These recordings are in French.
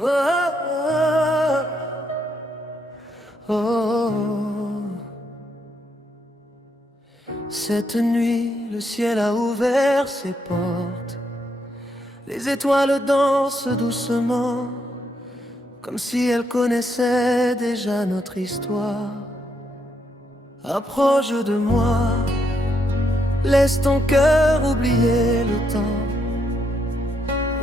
Oh, oh, oh. Cette nuit, le ciel a ouvert ses portes. Les étoiles dansent doucement, comme si elles connaissaient déjà notre histoire. Approche de moi, laisse ton cœur oublier le temps.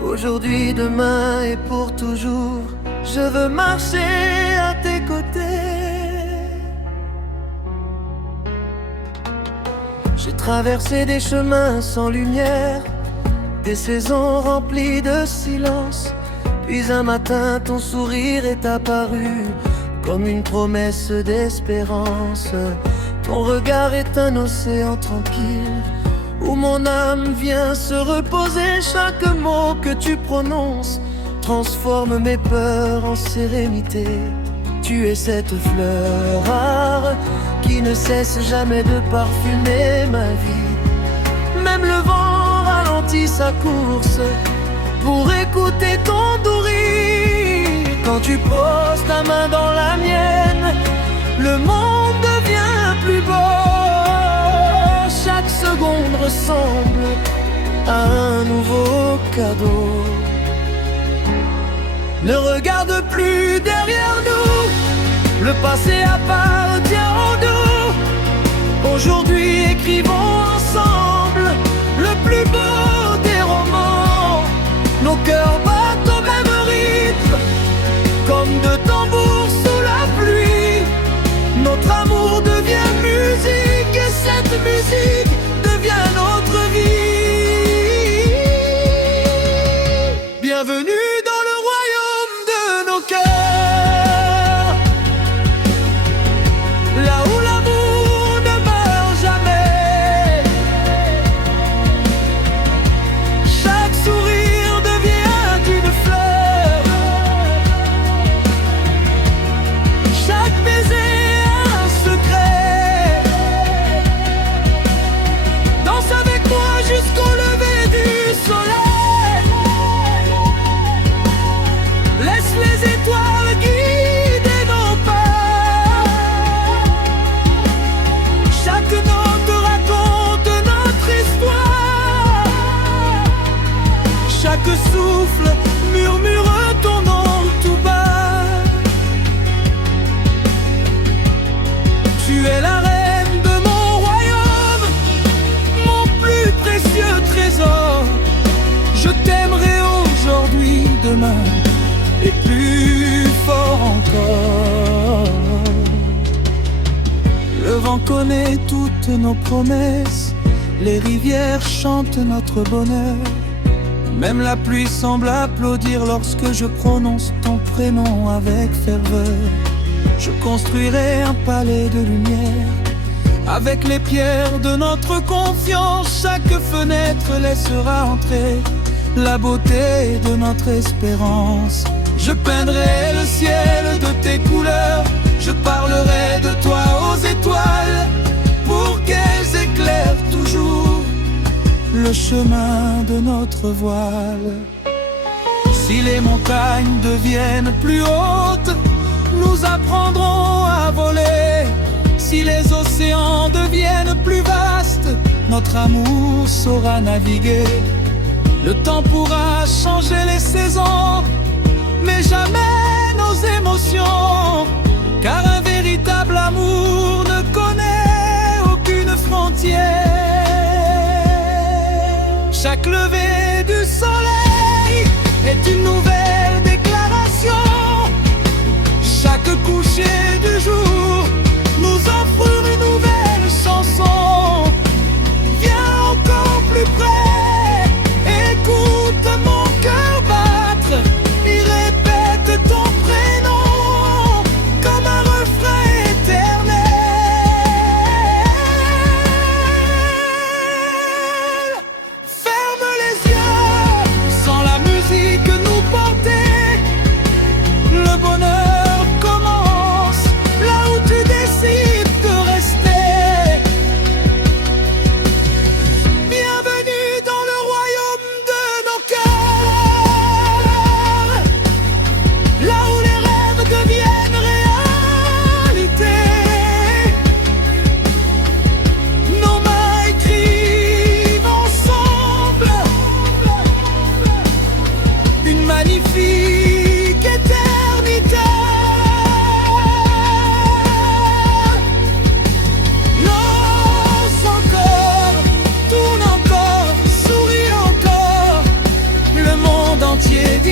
Aujourd'hui, demain et pour toujours, je veux marcher à tes côtés. J'ai traversé des chemins sans lumière, des saisons remplies de silence. Puis un matin, ton sourire est apparu comme une promesse d'espérance. Ton regard est un océan tranquille où mon âme vient se reposer. Chaque mot que tu prononces transforme mes peurs en sérénité. Tu es cette fleur rare qui ne cesse jamais de parfumer ma vie. Même le vent ralentit sa course pour écouter ton doux rire. Quand tu poses ta main dans la mienne, le monde devient plus beau. Chaque seconde ressemble à un nouveau cadeau. Ne regarde plus derrière nous, le passé appartient en nous. Aujourd'hui, écrivons ensemble le plus beau des romans. Nos cœurs battent au même rythme, comme deux tambours sous la pluie. Notre amour devient musique et cette musique devient notre vie. Bienvenue dans le royaume de nos cœurs, là où l'amour ne meurt jamais. Chaque sourire devient une fleur, chaque baiser un secret. Danse avec moi jusqu'au lever du soleil. Laisse les étoiles guider nos pas. Chaque note raconte notre histoire. Chaque souffle murmure ton nom tout bas. Tu es la reine de mon royaume, mon plus précieux trésor. Je t'aimerai aujourd'hui, demain et plus fort encore. Le vent connaît toutes nos promesses, les rivières chantent notre bonheur. Même la pluie semble applaudir lorsque je prononce ton prénom avec ferveur. Je construirai un palais de lumière avec les pierres de notre confiance. Chaque fenêtre laissera entrer la beauté de notre espérance. Je peindrai le ciel de tes couleurs, je parlerai de toi aux étoiles pour qu'elles éclairent toujours le chemin de notre voile. Si les montagnes deviennent plus hautes, nous apprendrons à voler. Si les océans deviennent plus vastes, notre amour saura naviguer. Le temps pourra changer les saisons, mais jamais nos émotions, car un véritable amour ne connaît aucune frontière. Chaque lever du soleil est une nouvelle déclaration. Chaque coucher du jour nous offre une nouvelle chanson. Viens encore plus près, écoute mon cœur battre. Il répète ton prénom comme un refrain éternel. Ferme les yeux, sans la musique nous porter. Le bonheur commence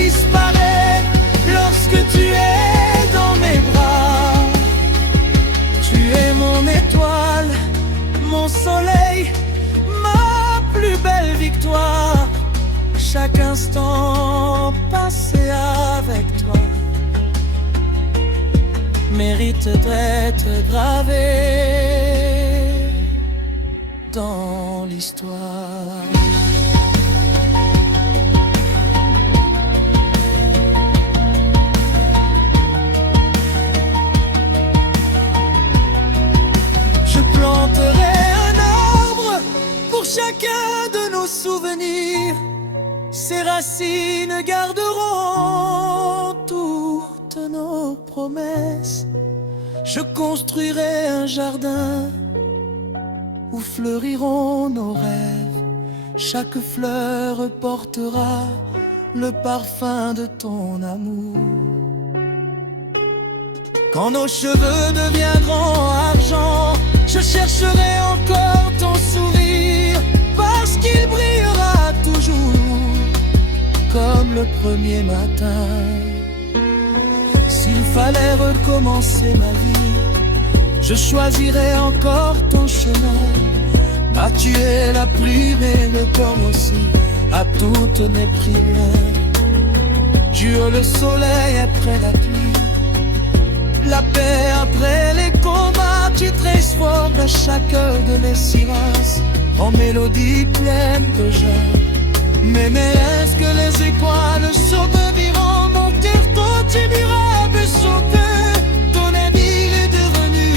disparaît lorsque tu es dans mes bras. Tu es mon étoile, mon soleil, ma plus belle victoire. Chaque instant passé avec toi mérite d'être gravé dans l'histoire. Je planterai un arbre pour chacun de nos souvenirs. Ses racines garderont toutes nos promesses. Je construirai un jardin où fleuriront nos rêves. Chaque fleur portera le parfum de ton amour. Quand nos cheveux deviendront argent, je chercherai encore ton sourire, parce qu'il brillera toujours comme le premier matin. S'il fallait recommencer ma vie, je choisirais encore ton chemin. Car tu es la pluie, mais le comme aussi à toutes mes prières. Tu es le soleil après la pluie, la paix après les combats. Tu transformes à chacun de mes silences en mélodie pleine de joie. Mais est-ce que les étoiles sobrevivront? Mon cœur continuera de chanter. Ton avis est devenu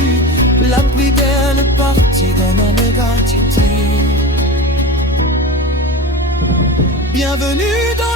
la plus belle partie de mon identité. Bienvenue dans